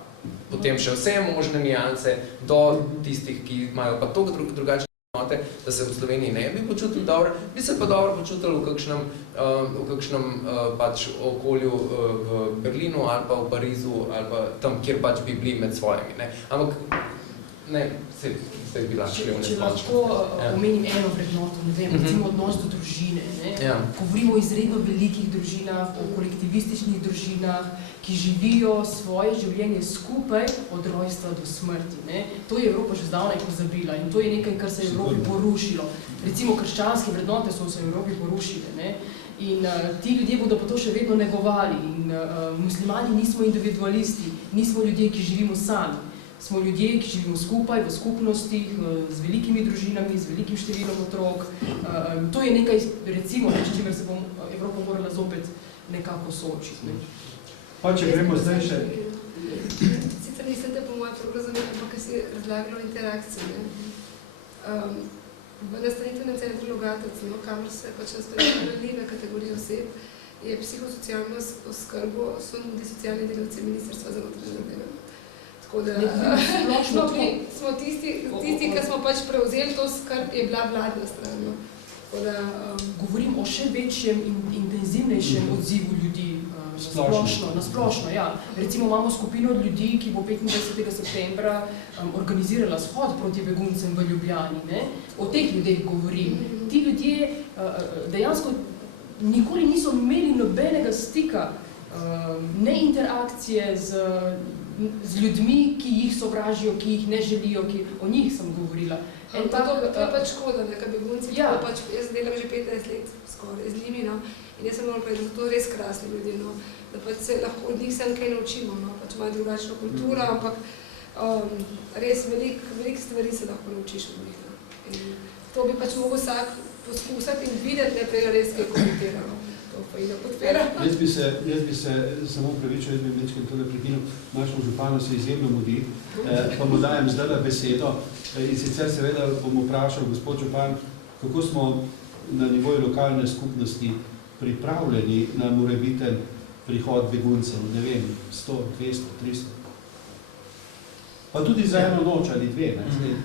potem še vse možne nianse do tistih, ki imajo pa toliko drugačne vrednote, da se v Sloveniji ne bi počutili dobro, bi se pa dobro počutili v kakšnem pač okolju v Berlinu ali pa v Parizu ali pa tam, kjer pač bi bili med svojimi, ne. Ampak, ne, se je bila šli v neskončno. Če lahko omenim eno vrednoto, ne vem, recimo odnos do družine, ne. Govorimo o izredno velikih družinah, o kolektivističnih družinah, ki živijo svoje življenje skupaj od rojstva do smrti, ne. To je Evropa že zdavnaj pozabila in to je nekaj, kar se je v Evropi porušilo. Recimo krščanske vrednote so se v Evropi porušile, ne. In ti ljudje bodo pa to še vedno negovali. In muslimani nismo individualisti, nismo ljudje, ki živimo sami. Smo ljudje, ki živimo skupaj, v skupnostih, z velikimi družinami, z velikim številom otrok. To je nekaj, recimo, s čimer se bo Evropa morala zopet nekako soočiti. Pa če gremo zdaj še... Sicer nisem te po mojem prav razumela, ampak si razlagala interakcijo. V nastanitvenem centru Logatec, kamor se pač nastanitve ranljive kategorije oseb, je psihosocialno oskrbo so nudi socialni delavci Ministrstva za notranje zadeve. Tako da smo tisti, ki smo pač prevzeli to skrb, je bila vladna stran. Govorim o še večjem in intenzivnejšem odzivu ljudi. Nasplošno, ja. Recimo imamo skupino ljudi, ki bo 25. septembra organizirala shod proti beguncem v Ljubljani. Ne? O teh ljudeh govorim. Ti ljudje dejansko nikoli niso imeli nobenega stika, ne interakcije z ljudmi, ki jih sovražijo, ki jih ne želijo, o njih sem govorila. To je pač škoda, ker begunci, jaz delam že 15 let skoraj z njimi, in jaz sem morala povedati, da so to res krasni ljudje, da pač se lahko od njih sem kaj naučimo, pač imajo drugačno kulturo, ampak res veliko stvari se lahko naučiš od njih. In to bi pač mogel vsak poskusiti in videti, ne prej res kaj komentiramo. Jaz bi se samo pravičil, jaz bi mečkem tole prekinil, našemu županu se izjemno mudi, pa mu dajem zdajle besedo in sicer seveda bom vprašal gospod župan, kako smo na nivoju lokalne skupnosti pripravljeni na morebiten prihod beguncev, ne vem, 100, 200, 300. Pa tudi za eno noč ali dve, ne?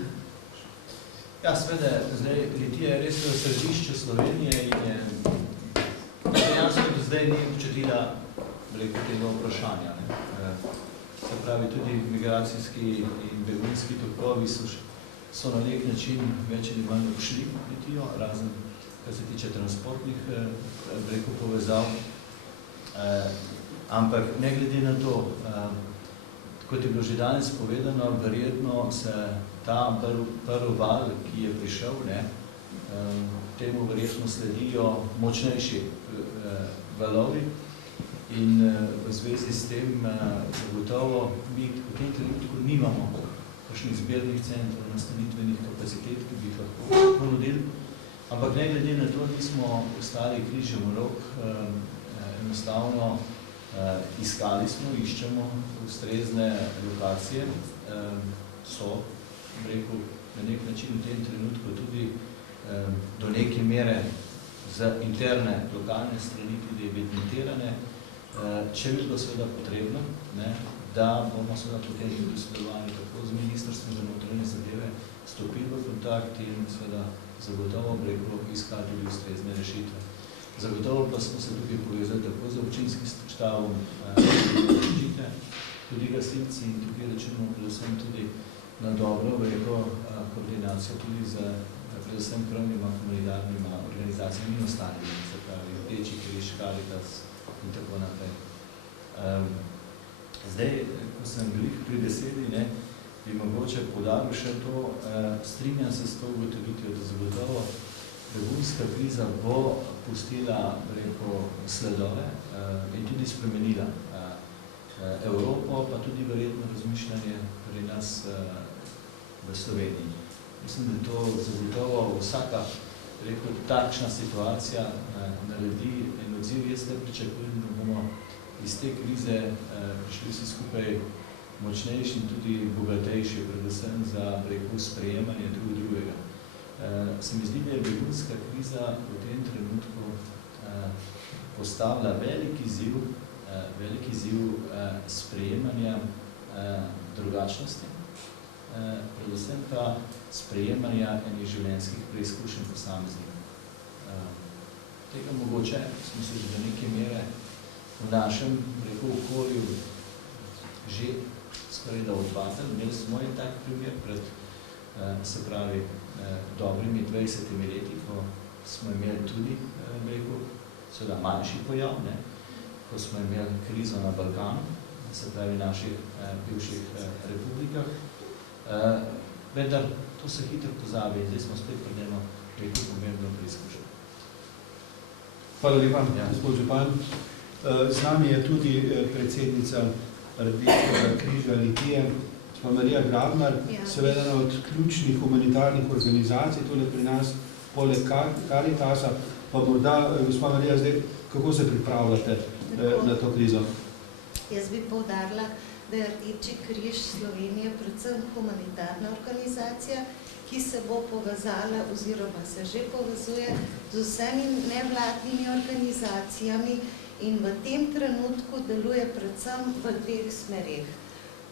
Ja, seveda, zdaj Litija je res v središču Slovenije in je dejansko do zdaj ni občutila tega vprašanja. Se pravi, tudi migracijski in begunski tokovi so na nek način več ali manj obšli Litijo, razen kar se tiče transportnih povezav. Ampak ne glede na to, kot je bilo že danes povedano, verjetno se ta prvi val, ki je prišel, temu verjetno sledijo močnejši valovi in v zvezi s tem zagotovo mi v tem trenutku nimamo kakšnih zbirnih centrov, nastanitvenih kapacitet, ki bi jih lahko ponudili, ampak ne glede na to nismo ostali križem rok, enostavno iščemo ustrezne lokacije, so, na nek način v tem trenutku tudi do neke mere za interne lokalne strani tudi evidentirane, če bi bilo seveda potrebno, da bomo seveda potem tudi sodelovali tako z Ministrstvom za notranje zadeve stopili v kontakt in seveda zagotovo iskali tudi ustrezne rešitve. Zagotovo pa smo se tukaj povezali tako z občinskim štabom zaščite, tudi gasilci in tukaj rečemo predvsem tudi na dobro koordinacijo tudi z predvsem krovnima humanitarnima organizacijami in ostalimi, se pravi Rdeči križ, Karitas in tako naprej. Zdaj, ko sem bil pri besedi, bi mogoče poudaril še to, strinjam se s to ugotovitvijo, da zagotovo begunska kriza bo pustila sledove in tudi spremenila Evropo, pa tudi verjetno razmišljanje pri nas v Sloveniji. Mislim, da to zagotovo vsaka takšna situacija naredi en odziv. Jaz ne pričakujem, da bomo iz te krize prišli vsi skupaj močnejši in tudi bogatejši, predvsem za sprejemanje drugega. Se mi zdi, da je begunska kriza v tem trenutku postavila velik izziv sprejemanja drugačnosti, predvsem pa sprejemanja enih življenjskih preizkušenj posameznih. Tega mogoče smo se že do neke mere v našem okolju že skoraj da odvatili. Imeli smo en tak primer pred, se pravi, dobrimi 20 leti, ko smo imeli tudi, seveda manjši pojav, ko smo imeli krizo na Balkanu, se pravi naših bivših republikah. Vendar to se hitro pozabi in zdaj smo spet pred eno pomembno preizkušnjo. Hvala lepa, gospod župan. Z nami je tudi predsednica Rdečega križa Litije, gospa Marija Grabnar, seveda ena od ključnih humanitarnih organizacij tule pri nas, poleg Karitasa. Pa morda, gospa Marija, zdaj, kako se pripravljate na to krizo? Jaz bi poudarila, da je Rdeči križ Slovenije predvsem humanitarna organizacija, ki se bo povezala oziroma se že povezuje z vsemi nevladnimi organizacijami in v tem trenutku deluje predvsem v dveh smereh.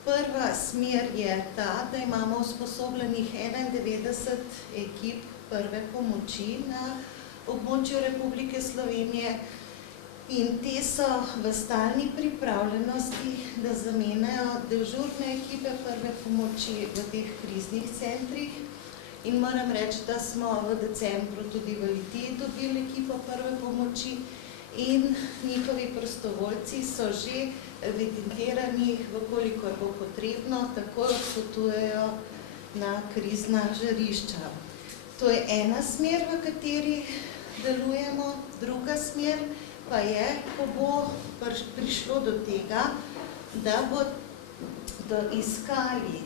Prva smer je ta, da imamo usposobljenih 91 ekip prve pomoči na območju Republike Slovenije in te so v stalni pripravljenosti, da zamenjajo dežurne ekipe prve pomoči v teh kriznih centrih. In moram reči, da smo v decembru tudi v Litiji dobili ekipo prve pomoči in njihovi prostovoljci so že evidentirani, vkolikor bo potrebno, takoj odpotujejo na krizna žarišča. To je ena smer, v kateri delujemo. Druga smer pa je, ko bo prišlo do tega, da bodo iskali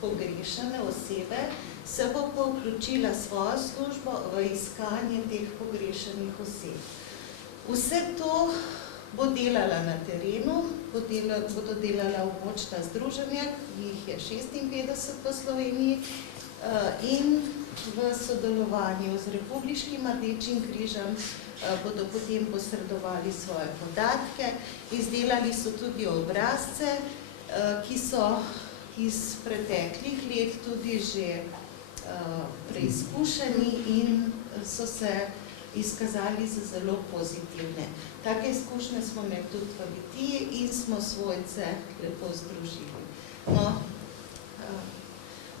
pogrešane osebe, se bo pa vključila svojo službo v iskanje teh pogrešanih oseb. Vse to bo delala na terenu, bodo delala območna združenja, jih je 56 v Sloveniji, in v sodelovanju z Republiškim Rdečim križem bodo potem posredovali svoje podatke. Izdelali so tudi obrazce, ki so iz preteklih let tudi že preizkušeni in so se izkazali za zelo pozitivne. Take izkušnje smo imeli tudi v Litiji in smo svojce lepo združili. No,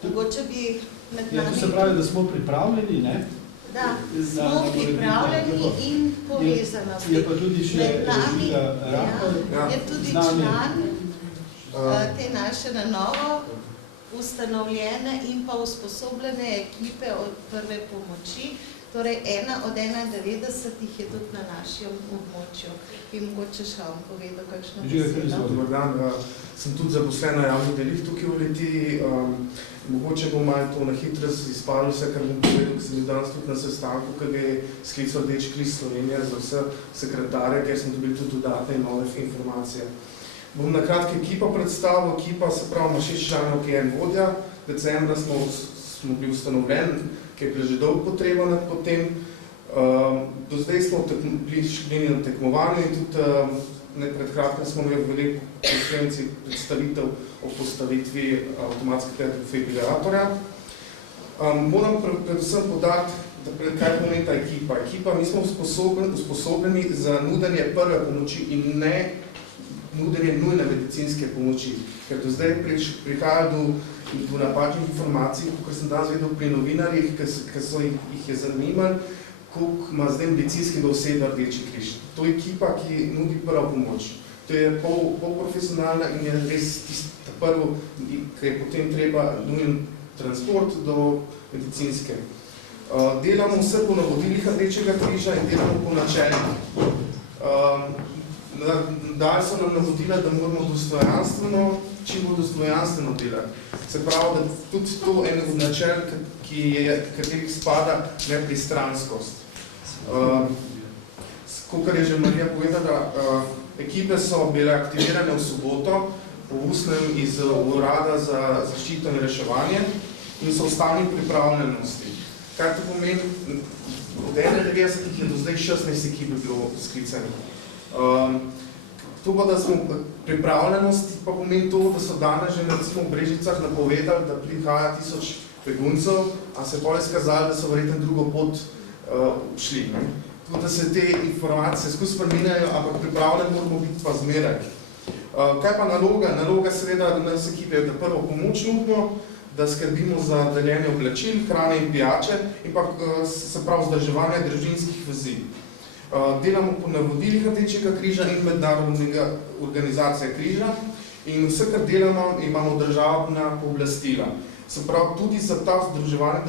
mogoče bi med nami... To se pravi, da smo pripravljeni, ne? Da, smo pripravljeni in povezanosti. Je pa tudi še Žiga Rahel. Je tudi član te naše na novo ustanovljene in pa usposobljene ekipe od prve pomoči. Torej, ena od 91 je tudi na našem območju. Bi mogoče Šaun povedal kakšno besedo. Dobar dan, sem tudi zaposlen na javnih delih tukaj v Litiji. Mogoče bom malo to na hitro izpadlo vse, kar bom povedal, ker sem bil danes tudi na sestanku, ki ga je sklical Rdeči križ Slovenije za vse sekretarje, ker smo dobili tudi dodatne in nove informacije. Bom na kratko ekipo predstavil. Ekipa se pravi ima 6 članov, ki je en vodja. Decembra smo bili ustanovljeni, ki je bila že dolgo potreba po tem. Do zdaj smo bili na tekmovanju in tudi pred kratkim smo imeli veliko konferenci predstavitev o postavitvi avtomatskega defibrilatorja. Moram predvsem podati, kaj pomeni ta ekipa. Ekipa, mi smo usposobljeni za nudenje prve pomoči in ne nudenje nujne medicinske pomoči. Ker do zdaj prihaja do napačnih informacij, kot sem danes vedel pri novinarjih, ki so jih je zanimali, koliko ima zdaj medicinskega osebja Rdeči križ. To je ekipa, ki nudi prvo pomoč. To je pol profesionalna in je res tista prvo, ki je potem treba nujen transport do medicinske. Delamo vse po navodilih Rdečega križa in delamo po načelih. Dali so nam navodila, da moramo dostojanstveno, čim bo dostojanstveno delati. Se pravi, da tudi to eno od načel, katerih spada nepristranskost. Kakor je že Marija povedala, ekipe so bile aktivirane v soboto po ustnem iz Urada za zaščito in reševanje in so v stalni pripravljenosti. Kaj to pomeni? Od 91 je do zdaj 16 ekip bilo sklicanih. To pa, da smo pripravljenosti, pa pomeni to, da so danes že recimo v Brežicah napovedali, da prihaja 1000 beguncev, a se pa je skazali, da so verjetno drugo pot šli. Tako da se te informacije skozi spreminjajo, ampak pripravljeni moramo biti pa zmeraj. Kaj pa naloga? Naloga seveda nas ekipe je, da prvo pomoč nudimo, da skrbimo za deljenje oblačil, hrane in pijače in pa se pravi vzdrževanje družinskih vezi. Delamo po navodilih Rdečega križa in mednarodnega organizacije križa in vse, kar delamo, imamo državna pooblastila. Se pravi, tudi za ta vzdrževanje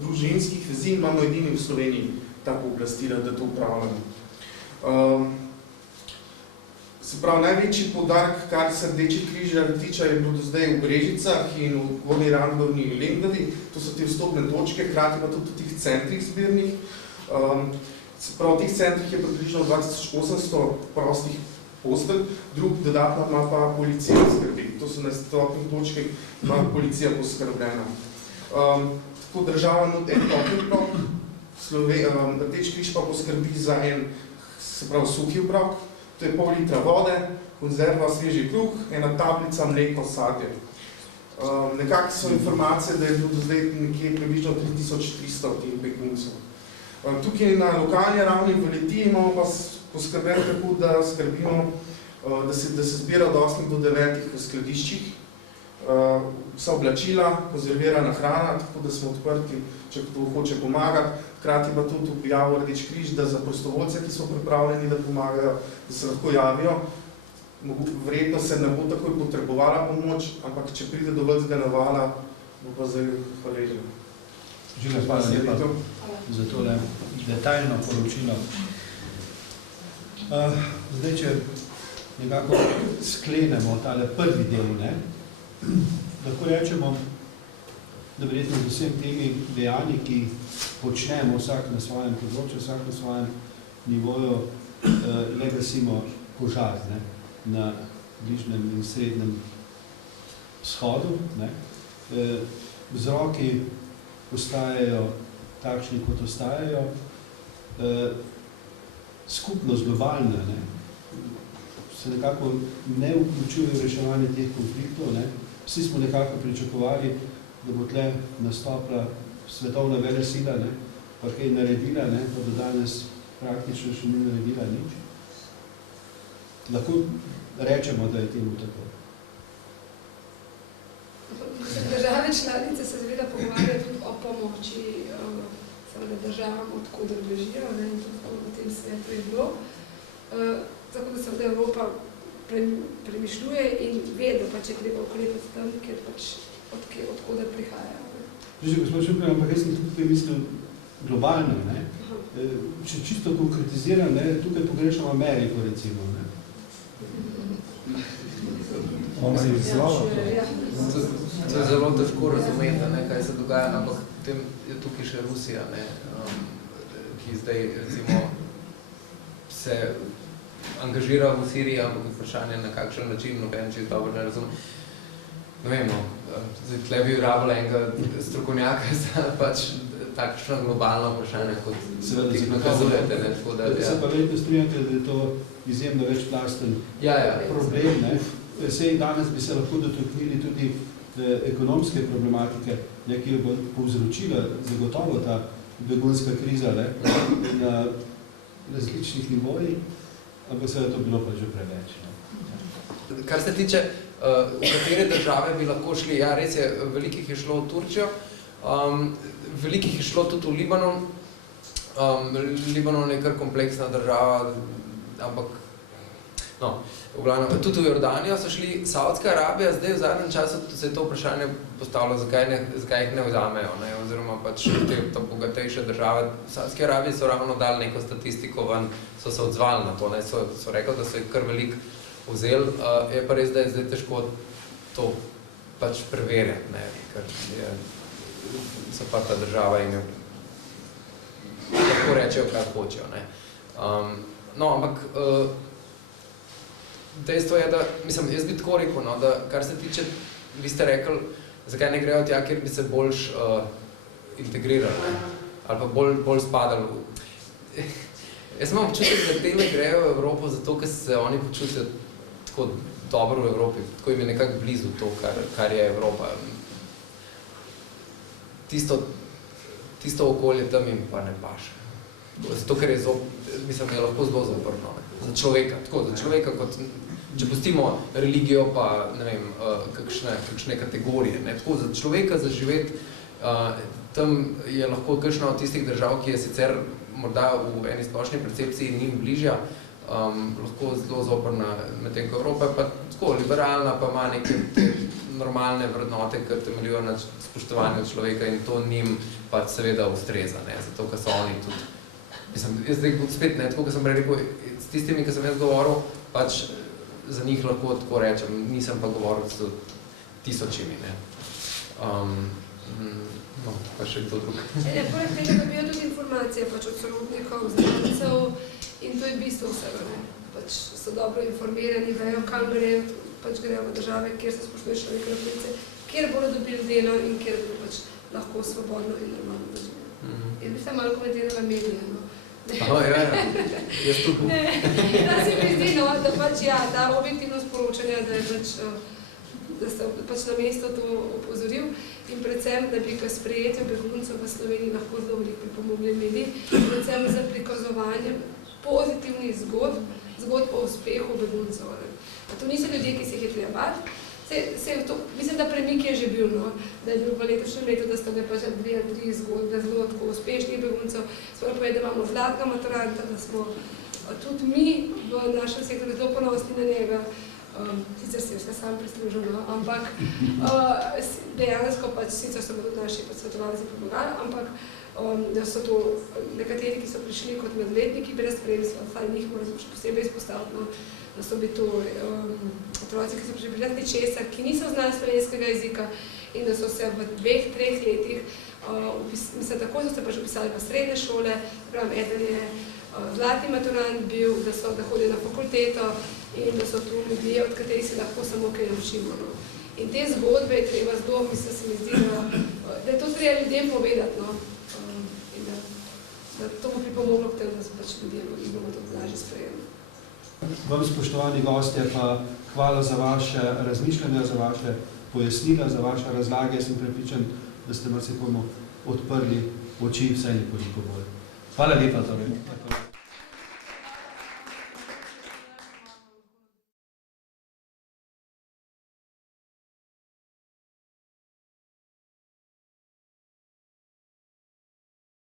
družinskih vezi imamo edini v Sloveniji ta pooblastila, da to upravljamo. Se pravi, največji poudarek, kar se Rdeči križ tiče, je bil do zdaj v Brežicah in v Gornji Randgorni in Lendavi. To so te vstopne točke, hkrati pa tudi v teh centrih zbirnih. Se pravi, v teh centrih je približno 2800 prostih postelj, drug dodatno ima pa policija skrbi. To so na stopnih točkah, ima policija poskrbljena. Tako država nudi en topli obrok, Rdeči križ pa poskrbi za en, se pravi, suhi obrok. To je pol litra vode, konzerva, sveži kruh, ena tablica, mleko, sadje. Nekako so informacije, da je bilo do zdaj nekje približno 3300 teh beguncev. Tukaj na lokalni ravni v Litiji imamo pa poskrbeti tako, da skrbimo, da se zbira od 8 do 9 v skladiščih, vsa oblačila, konzervirana hrana, tako da smo odprti, če kdo hoče pomagati. Hkrati pa tudi objavil Rdeči križ, da za prostovoljce, ki so pripravljeni, da pomagajo, da se lahko javijo. Verjetno se ne bo takoj potrebovala pomoč, ampak če pride do velikega navala, bo pa zdaj hvaležen. Želim, hvala lepa za tole detaljno poročilo. Zdaj, če nekako sklenemo tale prvi del, lahko rečemo, da verjetno z vsem temi dejanji, ki počnemo vsak na svojem področju, vsak na svojem nivoju, le gasimo požar na bližnjem in srednjem vzhodu. Vzroki ostajajo takšni, kot ostajajo. Skupnost globalna se nekako ne vključuje v reševanje teh konfliktov. Vsi smo nekako pričakovali, da bo tle nastopila svetovna velesila, pa kaj naredila, pa do danes praktično še ni naredila nič. Lahko rečemo, da je temu tako. Države članice se seveda pogovarjajo tudi o pomoči državam, odkoder bežijo, in tudi v tem svetu je bilo. Tako da seveda Evropa premišljuje in ve, da pač je treba ukrepati tam, ker pač odkoder prihajajo. Gospod Šumpler, ampak jaz sem tukaj mislil globalno. Če čisto konkretiziram, tukaj pogrešam Ameriko, recimo. To je zelo težko razumeti, kaj se dogaja, ampak potem je tukaj še Rusija, ki zdaj, recimo, se angažira v Siriji, ampak vprašanje na kakšen način, noben čisto dobro ne razumem. Ne vem, tle bi rabila enega strokovnjaka za pač takšno globalno vprašanje, kot ti nakazujete. Se pa verjetno strinjate, da je to izjemno večplasten problem. Sej danes bi se lahko dotaknili tudi ekonomske problematike, ki jo bo povzročila zagotovo ta begunska kriza na različnih nivojih, ampak seveda to bilo pa že preveč. Kar se tiče, v katere države bi lahko šli, ja, res je, velikih je šlo v Turčijo, velikih je šlo tudi v Libanon. Libanon je kar kompleksna država, ampak v glavnem, tudi v Jordanijo so šli. Saudska Arabija, zdaj v zadnjem času se je to vprašanje postavilo, zakaj jih ne vzamejo, oziroma pač te bogatejše države. V Saudski Arabiji so ravno dali neko statistiko ven, so se odzvali na to, so rekli, da so jih kar veliko vzeli, je pa res, da je zdaj težko to pač preverjati, ker so pa ta država in lahko rečejo, kar hočejo. Ampak dejstvo je, da, mislim, jaz bi tako rekel, da kar se tiče, vi ste rekli, zakaj ne grejo tja, kjer bi se boljš integrirali, ali pa bolj spadali. Jaz imam občutek, da tele grejo v Evropo zato, ker se oni počutijo tako dobro v Evropi, tako jim je nekako blizu to, kar je Evropa. Tisto okolje tam jim pa ne paše. Zato, ker je lahko zelo zoprno. Za človeka, tako, za človeka kot, če pustimo religijo pa, ne vem, kakšne kategorije, tako, za človeka zaživeti, tam je lahko kakšna od tistih držav, ki je sicer morda v eni splošni percepciji njim bližja, lahko zelo zoprna, medtem ko Evropa je pa tako liberalna, pa ima neke normalne vrednote, ki temeljijo na spoštovanju človeka in to njim pa seveda ustreza, zato ker so oni tudi Jaz zdaj spet ne, tako, kot sem rekel, s tistimi, ki sem jaz govoril, pač za njih lahko tako rečem, nisem pa govoril s tisočimi, ne. No, pa še kdo drug. Poleg tega dobijo tudi informacije pač od sorodnikov, znancev in to je bistvo vsega, ne. Pač so dobro informirani, vejo, kam grejo, pač grejo v države, kjer se spoštuje človekove pravice, kjer bodo dobili delo in kjer bodo pač lahko svobodno in normalno doživeli. In bi se malo komentirala medije, no. Ja, jaz tudi. Da se mi zdi, no, da pač ja, ta objektivno sporočanja, da je pač, da ste pač na mesto to opozoril in predvsem, da bi k sprejetju beguncev v Sloveniji lahko zelo veliko pripomogli mediji, predvsem za prikazovanjem pozitivnih zgodb o uspehu beguncev. To niso ljudje, ki se jih je treba bati. Mislim, da premik je že bil, no, da je bil v letošnjem letu, da sta pač 2 ali 3 zgodbe zelo tako uspešnih beguncev. Sploh pa je, da imamo zlatega maturanta, da smo tudi mi v našem sektorju zelo ponosni na njega. Sicer se je vse sam prislužil, no, ampak dejansko pač, sicer so tudi naši svetovalci pomagali, ampak da so to nekateri, ki so prišli kot mladoletniki brez spremstva, vsaj njih moramo še posebej izpostaviti, no, da so bili to otroci, ki so prišli brez ničesar, ki niso znali slovenskega jezika in da so se v 2-3 letih, mislim, tako so se pač upisali v srednje šole, pravim, eden je zlati maturant bil, da hodijo na fakulteto in da so tu ljudje, od katerih se lahko samo kaj naučimo. No. In te zgodbe je treba zelo, mislim, se mi zdi, da je to treba ljudem povedati, no. In da to bo pripomoglo k temu, da se pač ljudem in bomo to lažje sprejeli. Vam, spoštovani gostje, pa hvala za vaše razmišljanja, za vaše pojasnila, za vaše razlage. Sem prepričan, da ste marsikomu odprli oči vsaj nekoliko bolj. Hvala lepa.